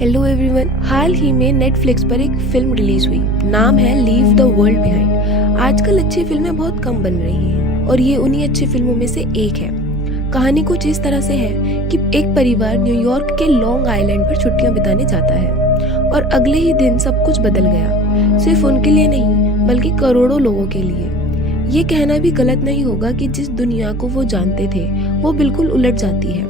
Hello everyone. हाल ही में Netflix पर एक फिल्म रिलीज हुई, नाम है लीव द वर्ल्ड बिहाइंड। आजकल अच्छी फिल्में बहुत कम बन रही हैं और ये उन्हीं अच्छी फिल्मों में से एक है। कहानी कुछ इस तरह से है कि एक परिवार न्यूयॉर्क के लॉन्ग आइलैंड पर छुट्टियां बिताने जाता है और अगले ही दिन सब कुछ बदल गया। सिर्फ उनके लिए नहीं बल्कि करोड़ों लोगों के लिए। ये कहना भी गलत नहीं होगा कि जिस दुनिया को वो जानते थे वो बिल्कुल उलट जाती है।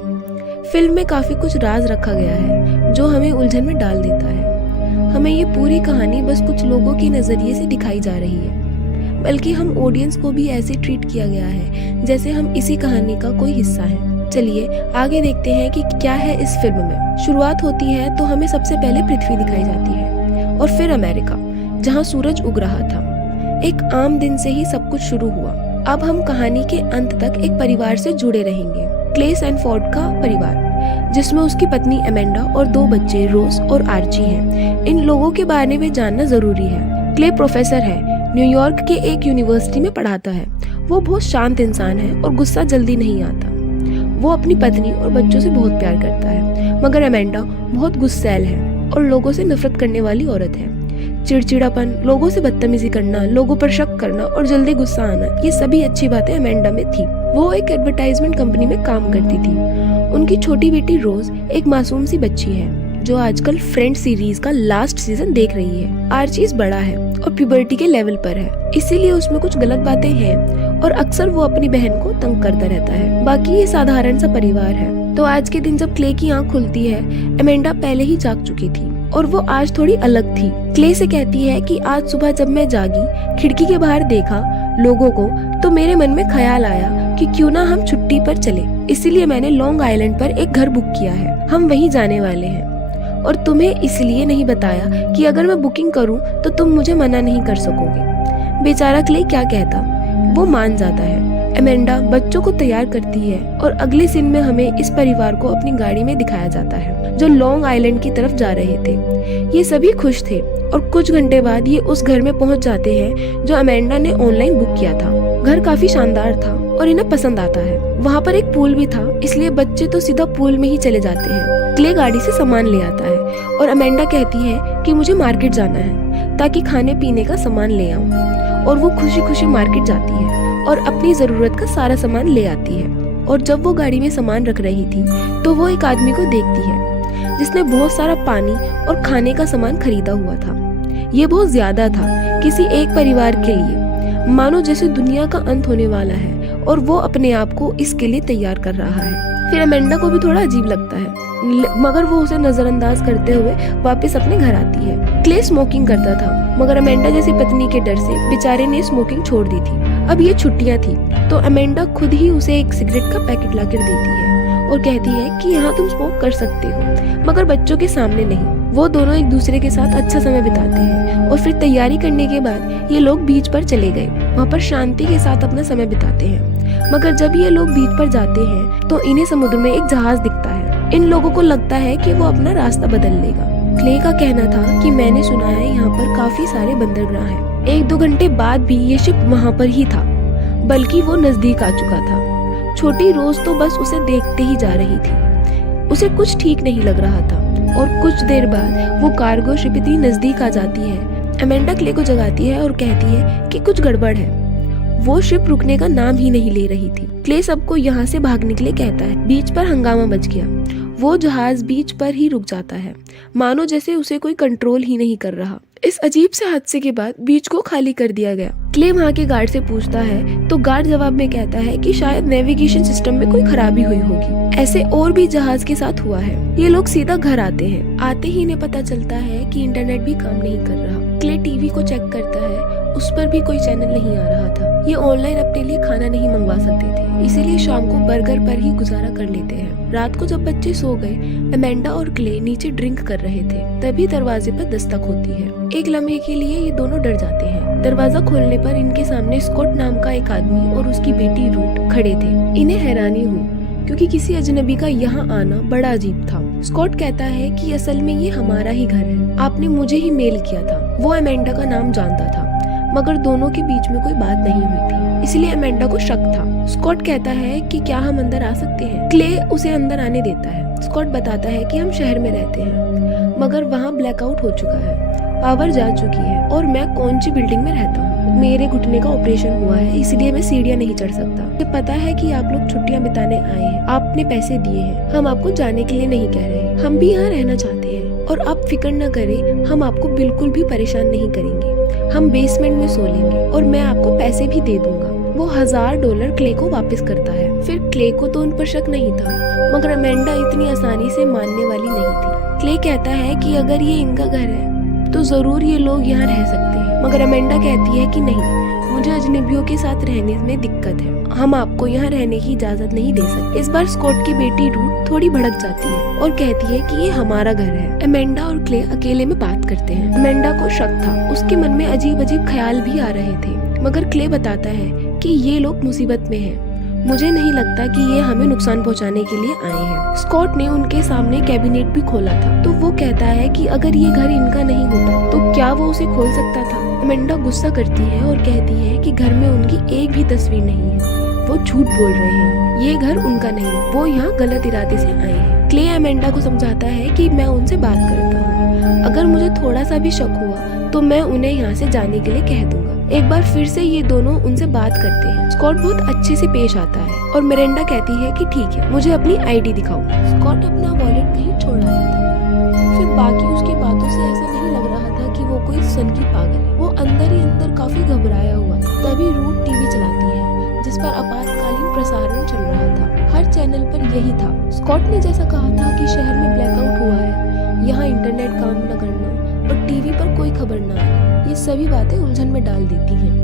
फिल्म में काफी कुछ राज रखा गया है जो हमें उलझन में डाल देता है। हमें ये पूरी कहानी बस कुछ लोगों के नजरिए से दिखाई जा रही है, बल्कि हम ऑडियंस को भी ऐसे ट्रीट किया गया है जैसे हम इसी कहानी का कोई हिस्सा है। चलिए आगे देखते हैं कि क्या है इस फिल्म में। शुरुआत होती है तो हमें सबसे पहले पृथ्वी दिखाई जाती है और फिर अमेरिका, जहाँ सूरज उग रहा था। एक आम दिन से ही सब कुछ शुरू हुआ। अब हम कहानी के अंत तक एक परिवार से जुड़े रहेंगे, क्ले सैनफोर्ड का परिवार, जिसमें उसकी पत्नी एमेंडा और 2 बच्चे रोज और आर्ची हैं। इन लोगों के बारे में जानना जरूरी है। क्ले प्रोफेसर है, न्यूयॉर्क के एक यूनिवर्सिटी में पढ़ाता है। वो बहुत शांत इंसान है और गुस्सा जल्दी नहीं आता। वो अपनी पत्नी और बच्चों से बहुत प्यार करता है, मगर एमेंडा बहुत गुस्सैल है और लोगों से नफरत करने वाली औरत है। चिड़चिड़ापन, लोगों से बदतमीजी करना, लोगों पर शक करना और जल्दी गुस्सा आना, ये सभी अच्छी बातें एमेंडा में थी। वो एक एडवर्टाइजमेंट कंपनी में काम करती थी। उनकी छोटी बेटी रोज एक मासूम सी बच्ची है जो आजकल फ्रेंड्स सीरीज का लास्ट सीजन देख रही है। आर्चीज बड़ा है और प्यूबर्टी के लेवल पर है, इसीलिए उसमें कुछ गलत बातें हैं और अक्सर वो अपनी बहन को तंग करता रहता है। बाकी ये साधारण सा परिवार है। तो आज के दिन जब क्ले की आंख खुलती है, एमेंडा पहले ही जाग चुकी थी और वो आज थोड़ी अलग थी। क्ले से कहती है कि आज सुबह जब मैं जागी, खिड़की के बाहर देखा लोगों को, तो मेरे मन में ख्याल आया कि क्यों ना हम छुट्टी पर चले। इसीलिए मैंने लॉन्ग आइलैंड पर एक घर बुक किया है। हम वहीं जाने वाले हैं और तुम्हें इसलिए नहीं बताया कि अगर मैं बुकिंग करूं तो तुम मुझे मना नहीं कर सकोगे। बेचारा क्ले क्या कहता, वो मान जाता है। एमेंडा बच्चों को तैयार करती है और अगले सीन में हमें इस परिवार को अपनी गाड़ी में दिखाया जाता है जो लॉन्ग आइलैंड की तरफ जा रहे थे। ये सभी खुश थे और कुछ घंटे बाद ये उस घर में पहुंच जाते हैं जो एमेंडा ने ऑनलाइन बुक किया था। घर काफी शानदार था और इन्हें पसंद आता है। वहाँ पर एक पूल भी था, इसलिए बच्चे तो सीधा पूल में ही चले जाते हैं। क्ले गाड़ी से सामान ले आता है और एमेंडा कहती है कि मुझे मार्केट जाना है ताकि खाने पीने का सामान ले आऊं। और वो खुशी खुशी मार्केट जाती है और अपनी जरूरत का सारा सामान ले आती है। और जब वो गाड़ी में सामान रख रही थी तो वो एक आदमी को देखती है जिसने बहुत सारा पानी और खाने का सामान खरीदा हुआ था। ये बहुत ज्यादा था किसी एक परिवार के लिए, मानो जैसे दुनिया का अंत होने वाला है और वो अपने आप को इसके लिए तैयार कर रहा है। फिर एमेंडा को भी थोड़ा अजीब लगता है, मगर वो उसे नजरअंदाज करते हुए वापस अपने घर आती है। क्ले स्मोकिंग करता था, मगर एमेंडा जैसी पत्नी के डर से बेचारे ने स्मोकिंग छोड़ दी थी। अब ये छुट्टियां थी तो एमेंडा खुद ही उसे एक सिगरेट का पैकेट लाकर देती है और कहती है कि यहाँ तुम स्मोक कर सकते हो, मगर बच्चों के सामने नहीं। वो दोनों एक दूसरे के साथ अच्छा समय बिताते हैं और फिर तैयारी करने के बाद ये लोग बीच पर चले गए। वहाँ पर शांति के साथ अपना समय बिताते हैं। मगर जब ये लोग बीच पर जाते हैं तो इन्हें समुद्र में एक जहाज दिखता है। इन लोगों को लगता है कि वो अपना रास्ता बदल लेगा। क्ले का कहना था कि मैंने सुना है यहाँ पर काफी सारे बंदरगाह हैं। 1-2 घंटे बाद भी ये शिप वहाँ पर ही था, बल्कि वो नजदीक आ चुका था। छोटी रोज तो बस उसे देखते ही जा रही थी। उसे कुछ ठीक नहीं लग रहा था और कुछ देर बाद वो कार्गो शिप इतनी नजदीक आ जाती है। एमेंडा क्ले को जगाती है और कहती है कि कुछ गड़बड़ है। वो शिप रुकने का नाम ही नहीं ले रही थी। क्ले सबको यहाँ से भागने के लिए कहता है। बीच पर हंगामा मच गया। वो जहाज बीच पर ही रुक जाता है, मानो जैसे उसे कोई कंट्रोल ही नहीं कर रहा। इस अजीब से हादसे के बाद बीच को खाली कर दिया गया। क्ले वहाँ के गार्ड से पूछता है तो गार्ड जवाब में कहता है कि शायद नेविगेशन सिस्टम में कोई खराबी हुई होगी। ऐसे और भी जहाज के साथ हुआ है। ये लोग सीधा घर आते हैं। आते ही इन्हें पता चलता है कि इंटरनेट भी काम नहीं कर रहा। क्ले टीवी को चेक करता है, उस पर भी कोई चैनल नहीं आ रहा था। ये ऑनलाइन अपने लिए खाना नहीं मंगवा सकते थे, इसीलिए शाम को बर्गर पर ही गुजारा कर लेते हैं। रात को जब बच्चे सो गए, एमेंडा और क्ले नीचे ड्रिंक कर रहे थे। तभी दरवाजे पर दस्तक होती है। एक लम्हे के लिए ये दोनों डर जाते हैं। दरवाजा खोलने पर इनके सामने स्कॉट नाम का एक आदमी और उसकी बेटी रूट खड़े थे। इन्हें हैरानी हुई क्योंकि किसी अजनबी का यहाँ आना बड़ा अजीब था। स्कॉट कहता है कि असल में ये हमारा ही घर है, आपने मुझे ही मेल किया था। वो एमेंडा का नाम जानता था, मगर दोनों के बीच में कोई बात नहीं हुई थी, इसलिए अमेंडा को शक था। स्कॉट कहता है कि क्या हम अंदर आ सकते हैं। क्ले उसे अंदर आने देता है। स्कॉट बताता है कि हम शहर में रहते हैं, मगर वहाँ ब्लैकआउट हो चुका है, पावर जा चुकी है और मैं कौन सी बिल्डिंग में रहता हूँ। मेरे घुटने का ऑपरेशन हुआ है, इसलिए मैं सीढ़ियाँ नहीं चढ़ सकता। मुझे पता है कि आप लोग छुट्टियाँ बिताने आए हैं, आपने पैसे दिए हैं, हम आपको जाने के लिए नहीं कह रहे, हम भी यहाँ रहना चाहते हैं और आप फिक्र न करें, हम आपको बिल्कुल भी परेशान नहीं करेंगे। हम बेसमेंट में सो लेंगे और मैं आपको पैसे भी दे दूंगा। वो $1000 क्ले को वापस करता है। फिर क्ले को तो उन पर शक नहीं था, मगर अमेंडा इतनी आसानी से मानने वाली नहीं थी। क्ले कहता है कि अगर ये इनका घर है तो जरूर ये लोग यहाँ रह सकते हैं, मगर अमेंडा कहती है कि नहीं, मुझे अजनबियों के साथ रहने में दिक्कत है, हम आपको यहाँ रहने की इजाजत नहीं दे सकते। इस बार स्कॉट की बेटी रूथ थोड़ी भड़क जाती है और कहती है कि ये हमारा घर है। अमेंडा और क्ले अकेले में बात करते हैं। अमेंडा को शक था, उसके मन में अजीब अजीब ख्याल भी आ रहे थे, मगर क्ले बताता है कि ये लोग मुसीबत में हैं। मुझे नहीं लगता कि ये हमें नुकसान पहुंचाने के लिए आए हैं। स्कॉट ने उनके सामने कैबिनेट भी खोला था, तो वो कहता है कि अगर ये घर इनका नहीं होता तो क्या वो उसे खोल सकता था। अमेंडा गुस्सा करती है और कहती है कि घर में उनकी एक भी तस्वीर नहीं है, वो झूठ बोल रहे हैं, ये घर उनका नहीं, वो यहाँ गलत इरादे से आए हैं। क्ले अमेंडा को समझाता है कि मैं उनसे बात करता हूँ, अगर मुझे थोड़ा सा भी शक हुआ तो मैं उन्हें यहाँ से जाने के लिए कह दूंगा। एक बार फिर से ये दोनों उनसे बात करते हैं। स्कॉट बहुत अच्छे से पेश आता है और मिरेंडा कहती है कि ठीक है, मुझे अपनी आईडी दिखाओ। स्कॉट अपना वॉलेट कहीं छोड़ आया था। फिर बाकी उसकी बातों से ऐसा नहीं लग रहा था कि वो कोई सनकी पागल है। वो अंदर ही अंदर काफी घबराया हुआ था। तभी रूथ टीवी चलाती है, जिस पर आपातकालीन प्रसारण चल रहा था। हर चैनल पर यही था। स्कॉट ने जैसा कहा था कि शहर में ब्लैकआउट हुआ है, यहाँ इंटरनेट काम न करना और टीवी पर कोई खबर न आना, ये सभी बातें उलझन में डाल देती हैं।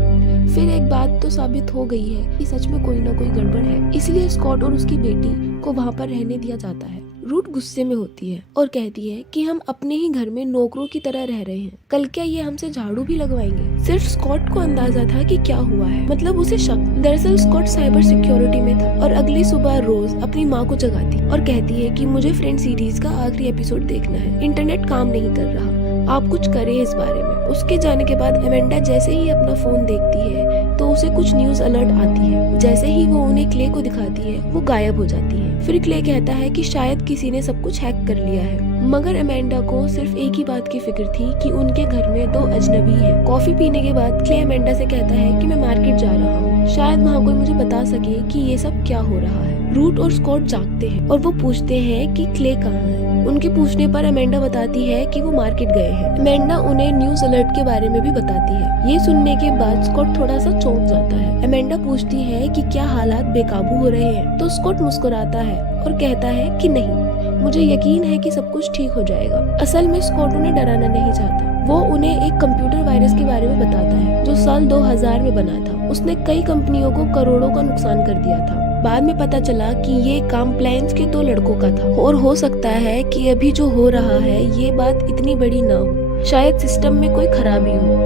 फिर एक बात तो साबित हो गई है कि सच में कोई ना कोई गड़बड़ है, इसलिए स्कॉट और उसकी बेटी को वहाँ पर रहने दिया जाता है। रूथ गुस्से में होती है और कहती है कि हम अपने ही घर में नौकरों की तरह रह रहे हैं, कल क्या ये हमसे झाड़ू भी लगवाएंगे। सिर्फ स्कॉट को अंदाजा था कि क्या हुआ है, मतलब उसे शक। दरअसल स्कॉट साइबर सिक्योरिटी में था और अगली सुबह रोज अपनी माँ को जगाती और कहती है कि मुझे फ्रेंड सीरीज का आखिरी एपिसोड देखना है, इंटरनेट काम नहीं कर रहा, आप कुछ करें इस बारे में। उसके जाने के बाद अमेंडा जैसे ही अपना फोन देखती है तो उसे कुछ न्यूज अलर्ट आती है। जैसे ही वो उन्हें क्ले को दिखाती है वो गायब हो जाती है। फिर क्ले कहता है कि शायद किसी ने सब कुछ हैक कर लिया है, मगर अमेंडा को सिर्फ एक ही बात की फिक्र थी कि उनके घर में 2 अजनबी हैं। कॉफी पीने के बाद क्ले अमेंडा से कहता है कि मैं मार्केट जा रहा हूँ, शायद वहाँ कोई मुझे बता सके कि ये सब क्या हो रहा है। रूथ और स्कॉट जागते हैं और वो पूछते हैं कि क्ले कहाँ है। उनके पूछने पर अमेंडा बताती है कि वो मार्केट गए हैं। अमेंडा उन्हें न्यूज अलर्ट के बारे में भी बताती है। ये सुनने के बाद स्कॉट थोड़ा सा चौंक जाता है। अमेंडा पूछती है कि क्या हालात बेकाबू हो रहे हैं, तो स्कॉट मुस्कुराता है और कहता है कि नहीं, मुझे यकीन है कि सब कुछ ठीक हो जाएगा। असल में स्कॉट उन्हें डराना नहीं चाहता। वो उन्हें एक कंप्यूटर वायरस के बारे में बताता है जो साल 2000 में बना था। उसने कई कंपनियों को करोड़ों का नुकसान कर दिया था। बाद में पता चला कि ये काम प्लान्स के 2 लड़कों का था और हो सकता है कि अभी जो हो रहा है ये बात इतनी बड़ी ना हो, शायद सिस्टम में कोई खराबी हो।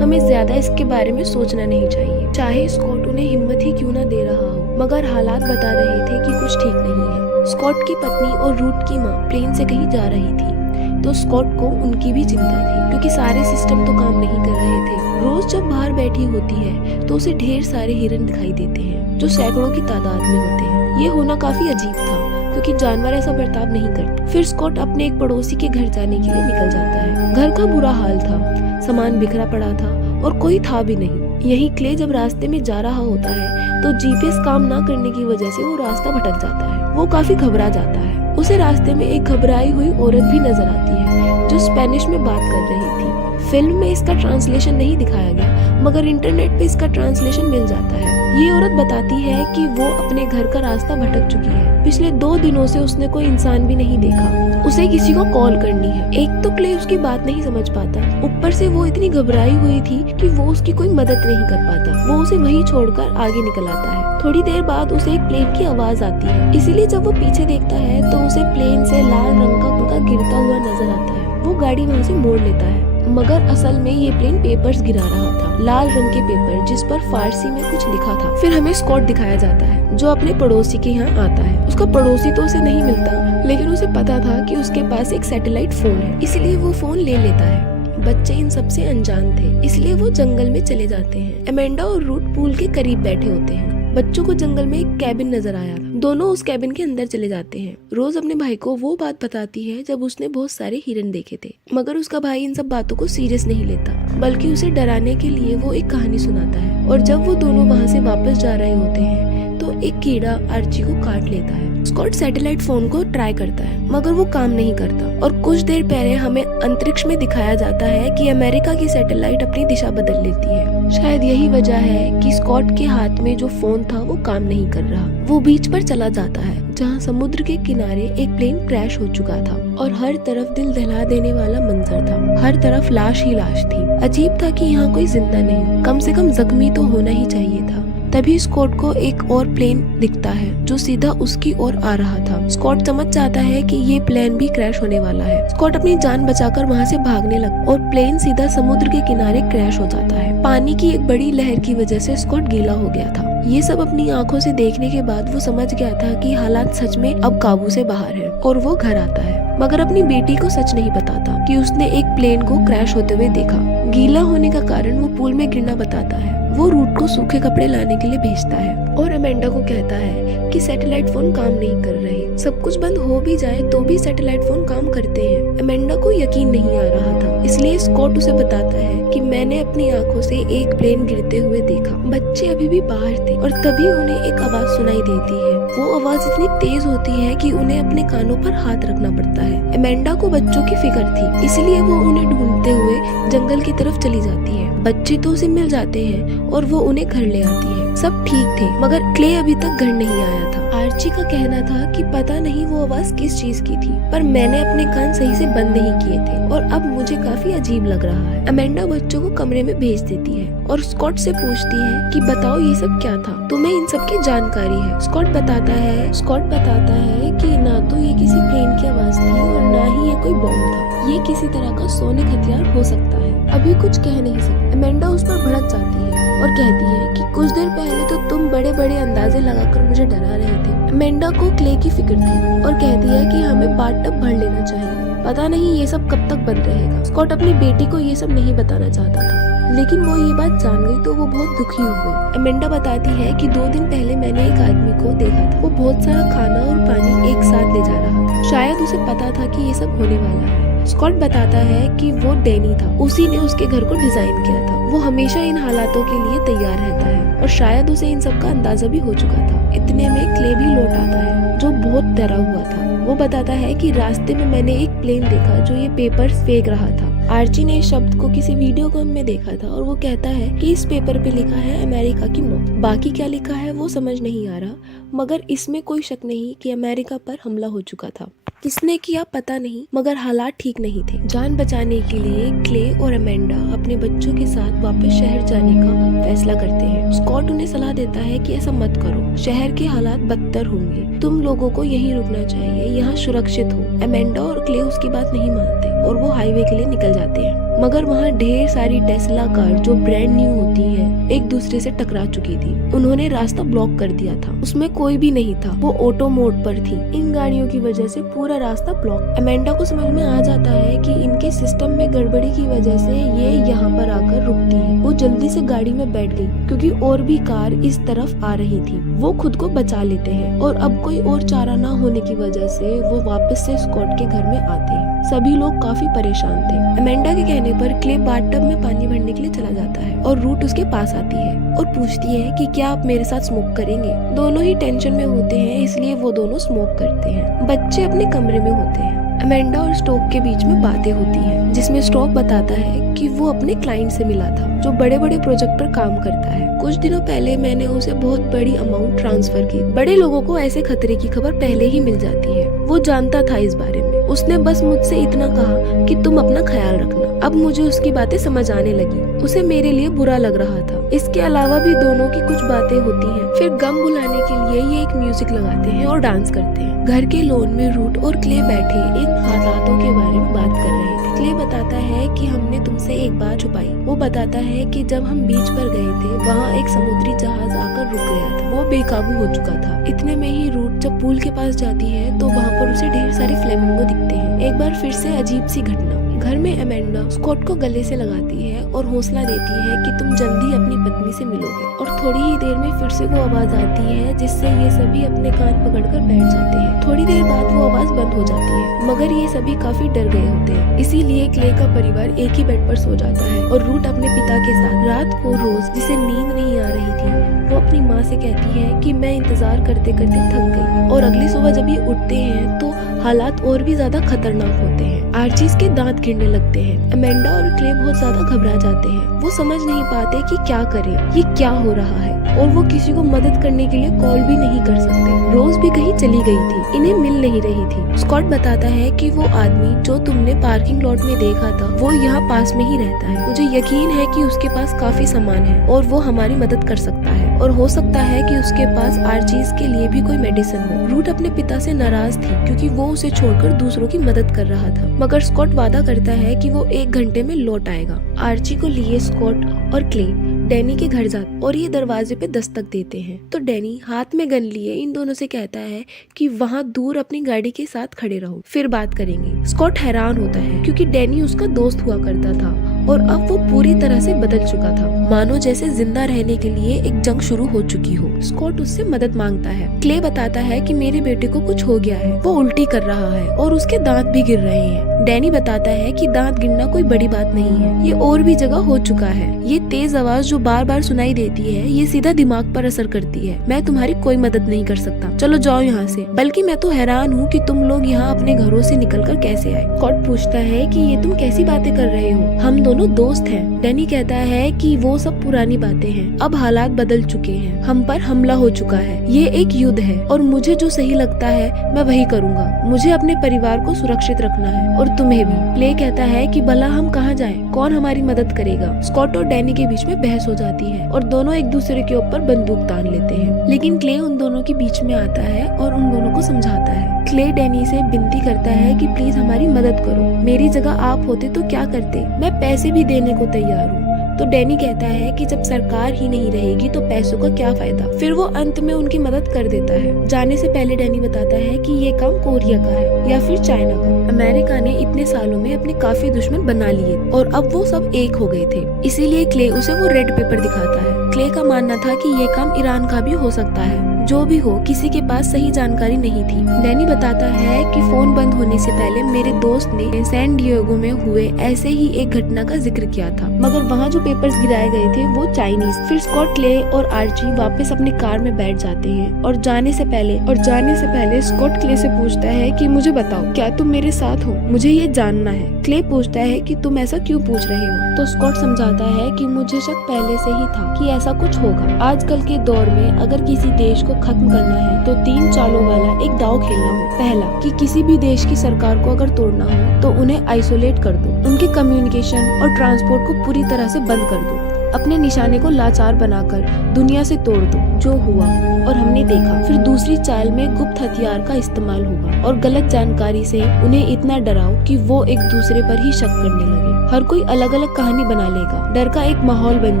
हमें ज्यादा इसके बारे में सोचना नहीं चाहिए। चाहे स्कॉट उन्हें हिम्मत ही क्यों ना दे रहा हो, मगर हालात बता रहे थे कि कुछ ठीक नहीं है। स्कॉट की पत्नी और रूथ की माँ प्लेन से कहीं जा रही थी, तो स्कॉट को उनकी भी चिंता थी क्योंकि सारे सिस्टम तो काम नहीं कर रहे थे। रोज जब बाहर बैठी होती है तो उसे ढेर सारे हिरन दिखाई देते हैं जो सैकड़ों की तादाद में होते हैं। ये होना काफी अजीब था क्योंकि जानवर ऐसा बर्ताव नहीं करते। फिर स्कॉट अपने एक पड़ोसी के घर जाने के लिए निकल जाता है। घर का बुरा हाल था, सामान बिखरा पड़ा था और कोई था भी नहीं। यही क्ले जब रास्ते में जा रहा होता है तो जीपीएस काम ना करने की वजह से वो रास्ता भटक जाता है। वो काफी घबरा जाता है। उसे रास्ते में एक घबराई हुई औरत भी नजर आती है जो स्पेनिश में बात कर रही थी। फिल्म में इसका ट्रांसलेशन नहीं दिखाया गया, मगर इंटरनेट पे इसका ट्रांसलेशन मिल जाता है। ये औरत बताती है कि वो अपने घर का रास्ता भटक चुकी है। पिछले 2 दिनों से उसने कोई इंसान भी नहीं देखा। उसे किसी को कॉल करनी है। एक तो क्ले उसकी बात नहीं समझ पाता, ऊपर से वो इतनी घबराई हुई थी कि वो उसकी कोई मदद नहीं कर पाता। वो उसे वहीं छोड़कर आगे निकल आता है। थोड़ी देर बाद उसे एक प्लेन की आवाज आती है, इसीलिए जब वो पीछे देखता है तो उसे प्लेन से लाल रंग का गिरता हुआ नजर आता है। वो गाड़ी वहाँ से मोड़ लेता है, मगर असल में ये प्लेन पेपर्स गिरा रहा था, लाल रंग के पेपर जिस पर फारसी में कुछ लिखा था। फिर हमें स्कॉट दिखाया जाता है जो अपने पड़ोसी के यहाँ आता है। उसका पड़ोसी तो उसे नहीं मिलता, लेकिन उसे पता था कि उसके पास एक सैटेलाइट फोन है, इसलिए वो फोन ले लेता है। बच्चे इन सबसे अनजान थे, इसलिए वो जंगल में चले जाते हैं। अमेंडा और रूट पूल के करीब बैठे होते हैं। बच्चों को जंगल में एक कैबिन नजर आया था। दोनों उस कैबिन के अंदर चले जाते हैं। रोज अपने भाई को वो बात बताती है जब उसने बहुत सारे हिरन देखे थे, मगर उसका भाई इन सब बातों को सीरियस नहीं लेता, बल्कि उसे डराने के लिए वो एक कहानी सुनाता है। और जब वो दोनों वहाँ से वापस जा रहे होते हैं तो एक कीड़ा आर्ची को काट लेता है। स्कॉट सैटेलाइट फोन को ट्राई करता है, मगर वो काम नहीं करता। और कुछ देर पहले हमें अंतरिक्ष में दिखाया जाता है कि अमेरिका की सैटेलाइट अपनी दिशा बदल लेती है। शायद यही वजह है कि स्कॉट के हाथ में जो फोन था वो काम नहीं कर रहा। वो बीच पर चला जाता है जहाँ समुद्र के किनारे एक प्लेन क्रैश हो चुका था और हर तरफ दिल दहला देने वाला मंजर था। हर तरफ लाश ही लाश थी। अजीब था कि यहाँ कोई जिंदा नहीं, कम से कम जख्मी तो होना ही चाहिए था। तभी स्कॉट को एक और प्लेन दिखता है जो सीधा उसकी ओर आ रहा था। स्कॉट समझ जाता है कि ये प्लेन भी क्रैश होने वाला है। स्कॉट अपनी जान बचाकर वहाँ से भागने लगा और प्लेन सीधा समुद्र के किनारे क्रैश हो जाता है। पानी की एक बड़ी लहर की वजह से स्कॉट गीला हो गया था। ये सब अपनी आंखों से देखने के बाद वो समझ गया था कि हालात सच में अब काबू से बाहर है और वो घर आता है, मगर अपनी बेटी को सच नहीं बताता कि उसने एक प्लेन को क्रैश होते हुए देखा। गीला होने का कारण वो पूल में गिरना बताता है। वो रूट को सूखे कपड़े लाने के लिए भेजता है और अमेंडा को कहता है कि सैटेलाइट फोन काम नहीं कर रहे। सब कुछ बंद हो भी जाए तो भी सैटेलाइट फोन काम करते हैं। अमेंडा को यकीन नहीं आ रहा था, इसलिए स्कॉट उसे बताता है कि मैंने अपनी आंखों से एक प्लेन गिरते हुए देखा। बच्चे अभी भी बाहर थे और तभी उन्हें एक आवाज सुनाई देती है। वो आवाज इतनी तेज होती है कि उन्हें अपने कानों पर हाथ रखना पड़ता है। अमेंडा को बच्चों की फिक्र थी, इसलिए वो उन्हें ढूंढते हुए जंगल की तरफ चली जाती है। बच्चे तो उसे मिल जाते हैं और वो उन्हें घर ले आती है। सब ठीक थे, मगर क्ले अभी तक घर नहीं आया था। आर्ची का कहना था कि पता नहीं वो आवाज किस चीज की थी, पर मैंने अपने कान सही से बंद नहीं किए थे और अब मुझे काफी अजीब लग रहा है। अमेंडा बच्चों को कमरे में भेज देती है और स्कॉट से पूछती है कि बताओ ये सब क्या था, तुम्हें इन सब की जानकारी है। स्कॉट बताता है कि ना तो ये किसी प्लेन की आवाज थी और ना ही ये कोई बॉम्ब था। ये किसी तरह का सोनिक हथियार हो सकता है। अभी कुछ कह नहीं सकती। अमेंडा उस पर भड़क जाती है और कहती है कि कुछ देर पहले तो तुम बड़े बड़े अंदाजे लगाकर मुझे डरा रहे थे। अमेंडा को क्ले की फिक्र थी और कहती है कि हमें बाथटब भर लेना चाहिए। पता नहीं ये सब कब तक बंद रहेगा। स्कॉट अपनी बेटी को ये सब नहीं बताना चाहता था, लेकिन वो ये बात जान गई तो वो बहुत दुखी हो गई। अमेंडा बताती है कि 2 दिन पहले मैंने एक आदमी को देखा था। वो बहुत सारा खाना और पानी एक साथ ले जा रहा था। शायद उसे पता था कि ये सब होने वाला है। स्कॉट बताता है कि वो डैनी था, उसी ने उसके घर को डिजाइन किया था। वो हमेशा इन हालातों के लिए तैयार रहता है और शायद उसे इन सब का अंदाजा भी हो चुका था। इतने में क्ले भी लौट आता है जो बहुत डरा हुआ था। वो बताता है कि रास्ते में मैंने एक प्लेन देखा जो ये पेपर्स फेंक रहा था। आर्ची ने इस शब्द को किसी वीडियो गेम में देखा था और वो कहता है कि इस पेपर पे लिखा है अमेरिका की मौत। बाकी क्या लिखा है वो समझ नहीं आ रहा, मगर इसमें कोई शक नहीं कि अमेरिका पर हमला हो चुका था। किसने किया पता नहीं, मगर हालात ठीक नहीं थे। जान बचाने के लिए क्ले और अमेंडा अपने बच्चों के साथ वापस शहर जाने का फैसला करते हैं। स्कॉट उन्हें सलाह देता है कि ऐसा मत करो, शहर के हालात बदतर होंगे, तुम लोगों को यहीं रुकना चाहिए, यहाँ सुरक्षित हो। अमेंडा और क्ले उसकी बात नहीं मानते और वो हाईवे के लिए निकल जाते हैं, मगर वहाँ ढेर सारी टेस्ला कार जो ब्रांड न्यू होती हैं, एक दूसरे से टकरा चुकी थी। उन्होंने रास्ता ब्लॉक कर दिया था, उसमें कोई भी नहीं था, वो ऑटो मोड पर थी। इन गाड़ियों की वजह से पूरा रास्ता ब्लॉक। अमेंडा को समझ में आ जाता है कि इनके सिस्टम में गड़बड़ी की वजह से ये यहाँ पर आकर रुकती है। वो जल्दी से गाड़ी में बैठ गई क्योंकि और भी कार इस तरफ आ रही थी। वो खुद को बचा लेते हैं और अब कोई और चारा ना होने की वजह से वो वापस से स्कॉट के घर में आते हैं। सभी लोग काफी परेशान थे। अमेंडा के कहने पर क्ले बाथटब में पानी भरने के लिए चला जाता है और रूट उसके पास आती है और पूछती है कि क्या आप मेरे साथ स्मोक करेंगे। दोनों ही टेंशन में होते हैं, इसलिए वो दोनों स्मोक करते हैं। बच्चे अपने कमरे में होते हैं। अमेंडा और स्टोक के बीच में बातें होती हैं, जिसमें स्टोक बताता है कि वो अपने क्लाइंट से मिला था जो बड़े बड़े प्रोजेक्ट पर काम करता है। कुछ दिनों पहले मैंने उसे बहुत बड़ी अमाउंट ट्रांसफर की। बड़े लोगों को ऐसे खतरे की खबर पहले ही मिल जाती है। वो जानता था इस बारे में। उसने बस मुझसे इतना कहा कि तुम अपना ख्याल रखना। अब मुझे उसकी बातें समझ आने लगी। उसे मेरे लिए बुरा लग रहा था। इसके अलावा भी दोनों की कुछ बातें होती हैं। फिर गम भुलाने के लिए ये एक म्यूजिक लगाते हैं और डांस करते हैं। घर के लॉन में रूट और क्ले बैठे इन हालातों के बारे में बात कर रहे थे। क्ले बताता है कि हमने तुमसे एक बात छुपाई। वो बताता है कि जब हम बीच पर गए थे वहाँ एक समुद्री जहाज आकर रुक गया था। वो बेकाबू हो चुका था। इतने में ही रूट जब पूल के पास जाती है तो वहाँ पर उसे ढेर सारे फ्लेमिंगो दिखते हैं। एक बार फिर से अजीब सी घटना। घर में अमेंडा स्कॉट को गले से लगाती है और हौसला देती है कि तुम जल्दी अपनी पत्नी से मिलोगे। और थोड़ी ही देर में फिर से वो आवाज आती है जिससे ये सभी अपने कान पकड़कर बैठ जाते हैं। थोड़ी देर बाद वो आवाज बंद हो जाती है, मगर ये सभी काफी डर गए होते हैं। इसीलिए क्ले का परिवार एक ही बेड पर सो जाता है और रूट अपने पिता के साथ। रात को रोज, जिसे नींद नहीं आ रही थी, वो अपनी माँ से कहती है कि मैं इंतजार करते करते थक गई। और अगली सुबह जब ये उठते हैं तो हालात और भी ज्यादा खतरनाक होते हैं। आर्चीज के दांत गिरने लगते हैं। अमेंडा और क्ले बहुत ज्यादा घबरा जाते हैं। वो समझ नहीं पाते कि क्या करें, ये क्या हो रहा है, और वो किसी को मदद करने के लिए कॉल भी नहीं कर सकते। रोज भी कहीं चली गई थी, इन्हें मिल नहीं रही थी। स्कॉट बताता है कि वो आदमी जो तुमने पार्किंग लॉट में देखा था वो यहाँ पास में ही रहता है। मुझे यकीन है कि उसके पास काफी सामान है और वो हमारी मदद कर सकता है, और हो सकता है कि उसके पास आर्चीज के लिए भी कोई मेडिसिन हो। रूट अपने पिता से नाराज थी क्योंकि वो उसे छोड़कर दूसरों की मदद कर रहा था, मगर स्कॉट वादा करता है कि वो 1 घंटे में लौट आएगा। आर्ची को लिए स्कॉट और क्ले डैनी के घर जाते और ये दरवाजे पे दस्तक देते हैं। तो डैनी हाथ में गन लिए इन दोनों से कहता है कि वहाँ दूर अपनी गाड़ी के साथ खड़े रहो, फिर बात करेंगे। स्कॉट हैरान होता है क्योंकि डैनी उसका दोस्त हुआ करता था और अब वो पूरी तरह से बदल चुका था, मानो जैसे जिंदा रहने के लिए एक जंग शुरू हो चुकी हो। स्कॉट उससे मदद मांगता है। क्ले बताता है कि मेरे बेटे को कुछ हो गया है, वो उल्टी कर रहा है और उसके दांत भी गिर रहे हैं। डैनी बताता है कि दांत गिरना कोई बड़ी बात नहीं है, ये और भी जगह हो चुका है। ये तेज आवाज जो बार बार सुनाई देती है ये सीधा दिमाग पर असर करती है। मैं तुम्हारी कोई मदद नहीं कर सकता, चलो जाओ यहाँ से। बल्कि मैं तो हैरान हूँ कि तुम लोग यहाँ अपने घरों से निकलकर कैसे आए। स्कॉट पूछता है कि ये तुम कैसी बातें कर रहे हो, हम दोनों दोस्त हैं। डैनी कहता है कि वो सब पुरानी बातें हैं, अब हालात बदल चुके हैं, हम पर हमला हो चुका है, ये एक युद्ध है और मुझे जो सही लगता है मैं वही करूँगा। मुझे अपने परिवार को सुरक्षित रखना है और तुम्हें भी। क्ले कहता है कि भला हम कहाँ जाएं, कौन हमारी मदद करेगा। स्कॉट और डैनी के बीच में बहस हो जाती है और दोनों एक दूसरे के ऊपर बंदूक तान लेते हैं, लेकिन क्ले उन दोनों के बीच में आता है और उन दोनों को समझाता है। क्ले डैनी से विनती करता है कि प्लीज हमारी मदद करो, मेरी जगह आप होते तो क्या करते, मैं पैसे भी देने को तैयार हूँ। तो डैनी कहता है कि जब सरकार ही नहीं रहेगी तो पैसों का क्या फायदा। फिर वो अंत में उनकी मदद कर देता है। जाने से पहले डैनी बताता है कि ये काम कोरिया का है या फिर चाइना का। अमेरिका ने इतने सालों में अपने काफी दुश्मन बना लिए और अब वो सब एक हो गए थे, इसीलिए क्ले उसे वो रेड पेपर दिखाता है। क्ले का मानना था कि ये काम ईरान का भी हो सकता है। जो भी हो, किसी के पास सही जानकारी नहीं थी। डैनी बताता है कि फोन बंद होने से पहले मेरे दोस्त ने सैन डिएगो में हुए ऐसे ही एक घटना का जिक्र किया था, मगर वहाँ जो पेपर्स गिराए गए थे वो चाइनीज। फिर स्कॉट, क्ले और आर्ची वापस अपनी कार में बैठ जाते हैं और जाने से पहले स्कॉट क्ले से पूछता है कि मुझे बताओ, क्या तुम मेरे साथ हो, मुझे ये जानना है। क्ले पूछता है कि तुम ऐसा क्यों पूछ रहे हो। तो स्कॉट समझाता है कि मुझे शक पहले से ही था कि ऐसा कुछ होगा। आजकल के दौर में अगर किसी देश को खत्म करना है तो 3 चालों वाला एक दाव खेलना हो। पहला, कि किसी भी देश की सरकार को अगर तोड़ना हो तो उन्हें आइसोलेट कर दो, उनके कम्युनिकेशन और ट्रांसपोर्ट को पूरी तरह से बंद कर दो, अपने निशाने को लाचार बनाकर दुनिया से तोड़ दो। जो हुआ और हमने देखा। फिर दूसरी चाल में गुप्त हथियार का इस्तेमाल होगा और गलत जानकारी से उन्हें इतना डराओ कि वो एक दूसरे पर ही शक करने लगे। हर कोई अलग अलग कहानी बना लेगा, डर का एक माहौल बन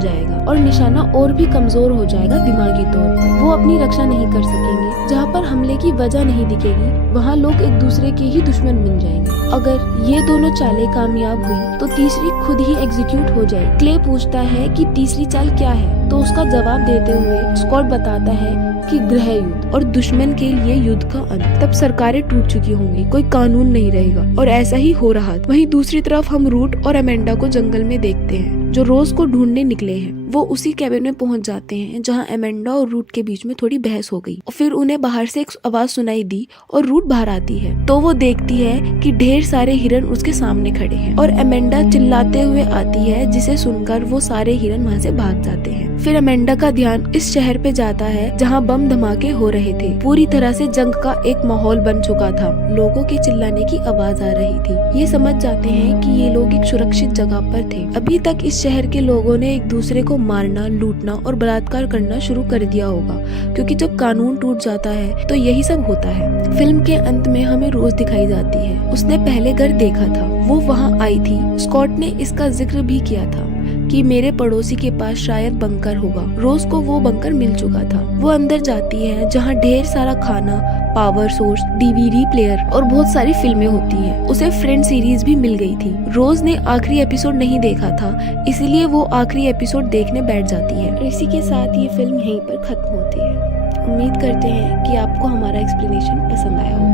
जाएगा और निशाना और भी कमजोर हो जाएगा दिमागी तौर पर। वो अपनी रक्षा नहीं कर सकेंगे। जहाँ पर हमले की वजह नहीं दिखेगी वहाँ लोग एक दूसरे के ही दुश्मन बन जाएंगे। अगर ये दोनों चालें कामयाब हुई तो तीसरी खुद ही एग्जीक्यूट हो जाए। क्ले पूछता है कि तीसरी चाल क्या है, तो उसका जवाब देते हुए स्कॉट बताता है कि गृह युद्ध और दुश्मन के लिए युद्ध का अंत। तब सरकारें टूट चुकी होंगी, कोई कानून नहीं रहेगा और ऐसा ही हो रहा। वहीं दूसरी तरफ हम रूट और अमेंडा को जंगल में देखते हैं जो रोज को ढूंढने निकले हैं। वो उसी कैबिन में पहुंच जाते हैं जहां अमेंडा और रूट के बीच में थोड़ी बहस हो गई और फिर उन्हें बाहर से एक आवाज सुनाई दी और रूट बाहर आती है तो वो देखती है कि ढेर सारे हिरन उसके सामने खड़े हैं और अमेंडा चिल्लाते हुए आती है, जिसे सुनकर वो सारे हिरन वहां से भाग जाते हैं। फिर अमेंडा का ध्यान इस शहर पे जाता है जहाँ बम धमाके हो रहे थे। पूरी तरह से जंग का एक माहौल बन चुका था, लोगों के चिल्लाने की आवाज आ रही थी। ये समझ जाते हैं कि ये लोग एक सुरक्षित जगह पर थे। अभी तक इस शहर के लोगों ने एक दूसरे को मारना, लूटना और बलात्कार करना शुरू कर दिया होगा, क्योंकि जब कानून टूट जाता है तो यही सब होता है। फिल्म के अंत में हमें रोज दिखाई जाती है। उसने पहले घर देखा था, वो वहाँ आई थी। स्कॉट ने इसका जिक्र भी किया था। कि मेरे पड़ोसी के पास शायद बंकर होगा। रोज को वो बंकर मिल चुका था। वो अंदर जाती है जहाँ ढेर सारा खाना, पावर सोर्स, डीवीडी प्लेयर और बहुत सारी फिल्में होती हैं। उसे फ्रेंड सीरीज भी मिल गई थी। रोज ने आखिरी एपिसोड नहीं देखा था, इसलिए वो आखिरी एपिसोड देखने बैठ जाती है। इसी के साथ ये फिल्म यहीं पर खत्म होती है। उम्मीद करते हैं कि आपको हमारा एक्सप्लेनेशन पसंद आया होगा।